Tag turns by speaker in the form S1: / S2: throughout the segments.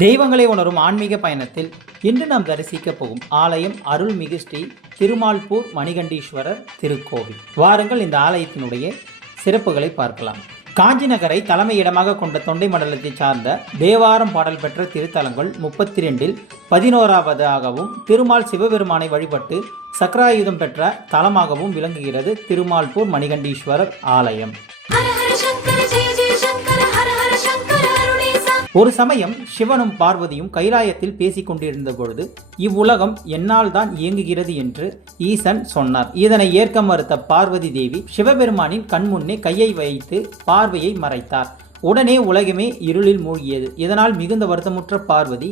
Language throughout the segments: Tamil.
S1: தெய்வங்களை உணரும் ஆன்மீக பயணத்தில் இன்று நாம் தரிசிக்க போகும் ஆலயம் அருள்மிகு ஸ்ரீ திருமால்பூர் மணிகண்டீஸ்வரர் திருக்கோவில். வாருங்கள் இந்த ஆலயத்தினுடைய சிறப்புகளை பார்க்கலாம். காஞ்சி நகரை தலைமையிடமாக கொண்ட தொண்டை மண்டலத்தைச் சார்ந்த தேவாரம் பாடல் பெற்ற திருத்தலங்கள் முப்பத்தி ரெண்டில் பதினோராவது ஆகவும் திருமால் சிவபெருமானை வழிபட்டு சக்கராயுதம் பெற்ற தலமாகவும் விளங்குகிறது திருமால்பூர் மணிகண்டீஸ்வரர் ஆலயம். ஒரு சமயம் சிவனும் பார்வதியும் கைலாயத்தில் பேசிக் கொண்டிருந்த பொழுது இவ்வுலகம் என்னால் தான் இயங்குகிறது என்று ஈசன் சொன்னார். இதனை ஏற்க மறுத்த பார்வதி தேவி சிவபெருமானின் கண்முன்னே கையை வைத்து பார்வையை மறைத்தார். உடனே உலகமே இருளில் மூழ்கியது. இதனால் மிகுந்த வருத்தமுற்ற பார்வதி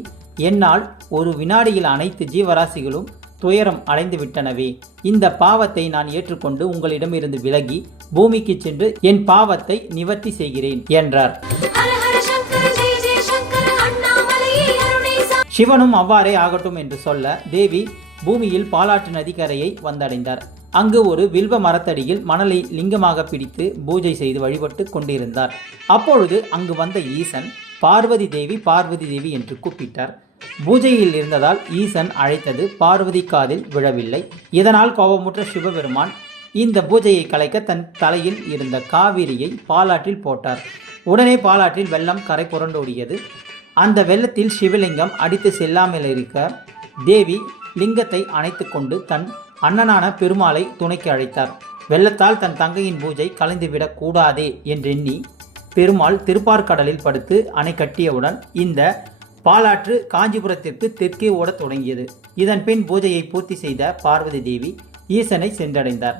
S1: என்னால் ஒரு வினாடியில் அனைத்து ஜீவராசிகளும் துயரம் அடைந்து விட்டனவே. இந்த பாவத்தை நான் ஏற்றுக்கொண்டு உங்களிடமிருந்து விலகி பூமிக்கு சென்று என் பாவத்தை நிவர்த்தி செய்கிறேன் என்றார். சிவனும் அவ்வாறே ஆகட்டும் என்று சொல்ல தேவி பூமியில் பாலாற்று நதிக்கரையை வந்தடைந்தார். அங்கு ஒரு வில்வ மரத்தடியில் மணலை லிங்கமாக பிடித்து பூஜை செய்து வழிபட்டு கொண்டிருந்தார். அப்பொழுது அங்கு வந்த ஈசன் பார்வதி தேவி பார்வதி தேவி என்று கூப்பிட்டார். பூஜையில் இருந்ததால் ஈசன் அழைத்தது பார்வதி காதில் விழவில்லை. இதனால் கோபமுற்ற சிவபெருமான் இந்த பூஜையை கலைக்க தன் தலையில் இருந்த காவிரியை பாலாற்றில் போட்டார். உடனே பாலாற்றில் வெள்ளம் கரை புரண்டோடியது. அந்த வெள்ளத்தில் சிவலிங்கம் அடித்து செல்லாமல் இருக்க தேவி லிங்கத்தை அணைத்து கொண்டு தன் அண்ணனான பெருமாளை துணைக்கு அழைத்தார். வெள்ளத்தால் தன் தங்கையின் பூஜை கலைந்துவிடக் கூடாதே என்றெண்ணி பெருமாள் திருப்பார்கடலில் படுத்து அணை கட்டியவுடன் இந்த பாலாற்று காஞ்சிபுரத்திற்கு தெற்கே ஓடத் தொடங்கியது. இதன் பின் பூஜையை பூர்த்தி செய்த பார்வதி தேவி ஈசனை சென்றடைந்தார்.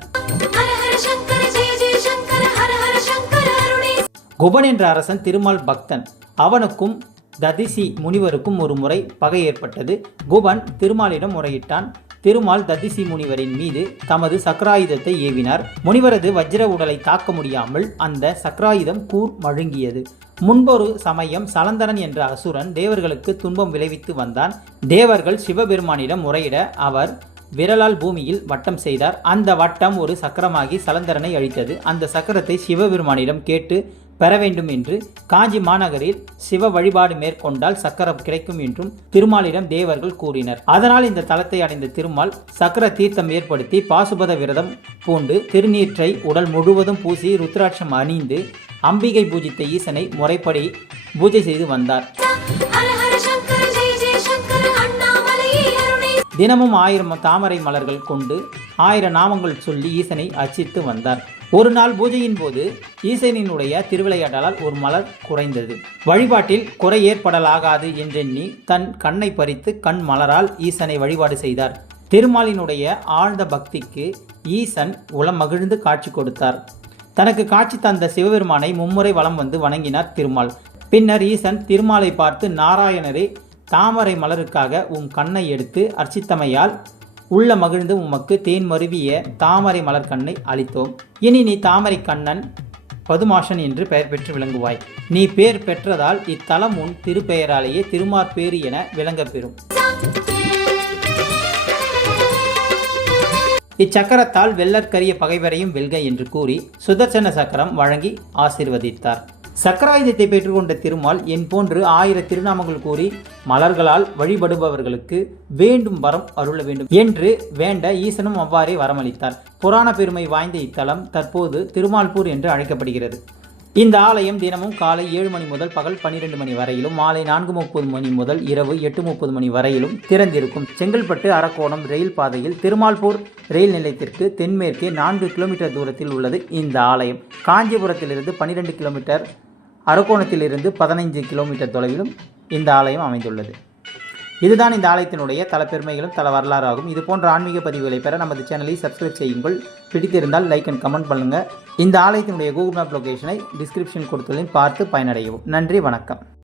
S1: குபன் என்ற அரசன் திருமால் பக்தன். அவனுக்கும் ததிசி முனிவருக்கும் ஒரு முறை பகை ஏற்பட்டது. குபன் திருமாலிடம் முறையிட்டான். திருமால் ததிசி முனிவரின் மீது தமது சக்கராயுதத்தை ஏவினார். முனிவரது வஜ்ர உடலை தாக்க முடியாமல் அந்த சக்கராயுதம் கூர் மழுங்கியது. முன்பொரு சமயம் சலந்தரன் என்ற அசுரன் தேவர்களுக்கு துன்பம் விளைவித்து வந்தான். தேவர்கள் சிவபெருமானிடம் முறையிட அவர் விரலால் பூமியில் வட்டம் செய்தார். அந்த வட்டம் ஒரு சக்கரமாகி சலந்தரனை அழித்தது. அந்த சக்கரத்தை சிவபெருமானிடம் கேட்டு பெற வேண்டும் என்று காஞ்சி மாநகரில் சிவ வழிபாடு மேற்கொண்டால் சக்கரம் கிடைக்கும் என்றும் திருமாலிடம் தேவர்கள் கூறினர். அதனால் இந்த தலத்தை அடைந்த திருமால் சக்கர தீர்த்தம் ஏற்படுத்தி பாசுபத விரதம் பூண்டு திருநீற்றை உடல் முழுவதும் பூசி ருத்ராட்சம் அணிந்து அம்பிகை பூஜித்த ஈசனை முறைப்படி பூஜை செய்து வந்தார். தினமும் ஆயிரம் தாமரை மலர்கள் கொண்டு ஆயிரம் நாமங்கள் சொல்லி ஈசனை அர்ச்சித்து வந்தார். ஒரு நாள் பூஜையின் போது ஈசனினுடைய திருவிளையாடலால் ஒரு மலர் குறைந்தது. வழிபாட்டில் குறை ஏற்படலாகாது என்றெண்ணி தன் கண்ணை பறித்து கண் மலரால் ஈசனை வழிபாடு செய்தார். திருமாலினுடைய ஆழ்ந்த பக்திக்கு ஈசன் உளம் மகிழ்ந்து காட்சி கொடுத்தார். தனக்கு காட்சி தந்த சிவபெருமானை மும்முறை வலம் வந்து வணங்கினார் திருமால். பின்னர் ஈசன் திருமாலை பார்த்து நாராயணரே தாமரை மலருக்காக உம் கண்ணை எடுத்து அர்ச்சித்தமையால் உள்ள மகிழ்ந்து உமக்கு தேன் மருவிய தாமரை மலர் கண்ணை அளித்தோம். இனி நீ தாமரை கண்ணன் பதுமாஷன் என்று பெயர் பெற்று விளங்குவாய். நீ பேர் பெற்றதால் இத்தலம் உன் திருப்பெயராலேயே திருமாற்பேறு என விளங்கப் பெறும் இச்சக்கரத்தால் வெள்ளற்கரிய பகைவரையும் வெல்க என்று கூறி சுதர்சன சக்கரம் வழங்கி ஆசிர்வதித்தார். சக்கராயுதத்தை பெற்றுக்கொண்ட திருமால் என் போன்று ஆயிர திருநாமங்கள் கூறி மலர்களால் வழிபடுபவர்களுக்கு வேண்டும் வரம் அருள வேண்டும் என்று வேண்ட ஈசனும் அவ்வாறே வரமளித்தார். புராண பெருமை வாய்ந்த இத்தலம் தற்போது திருமால்பூர் என்று அழைக்கப்படுகிறது. இந்த ஆலயம் தினமும் காலை ஏழு மணி முதல் பகல் பன்னிரெண்டு மணி வரையிலும் மாலை நான்கு முப்பது மணி முதல் இரவு எட்டு முப்பது மணி வரையிலும் திறந்திருக்கும். செங்கல்பட்டு அரக்கோணம் ரயில் பாதையில் திருமால்பூர் ரயில் நிலையத்திற்கு தென்மேற்கே நான்கு கிலோமீட்டர் தூரத்தில் உள்ளது இந்த ஆலயம். காஞ்சிபுரத்திலிருந்து பன்னிரெண்டு கிலோமீட்டர் அரக்கோணத்திலிருந்து பதினைஞ்சு கிலோமீட்டர் தொலைவிலும் இந்த ஆலயம் அமைந்துள்ளது. இதுதான் இந்த ஆலயத்தினுடைய தல பெருமைகளும் தல வரலாறாகும். இது போன்ற ஆன்மீக பதிவுகளை பெற நமது சேனலை சப்ஸ்கிரைப் செய்யுங்கள். பிடித்திருந்தால் லைக் அண்ட் கமெண்ட் பண்ணுங்கள் இந்த ஆலயத்தினுடைய கூகுள் மேப் லொக்கேஷனை டிஸ்கிரிப்ஷன் கொடுத்துள்ளேன் பார்த்து பயனடையவும். நன்றி வணக்கம்.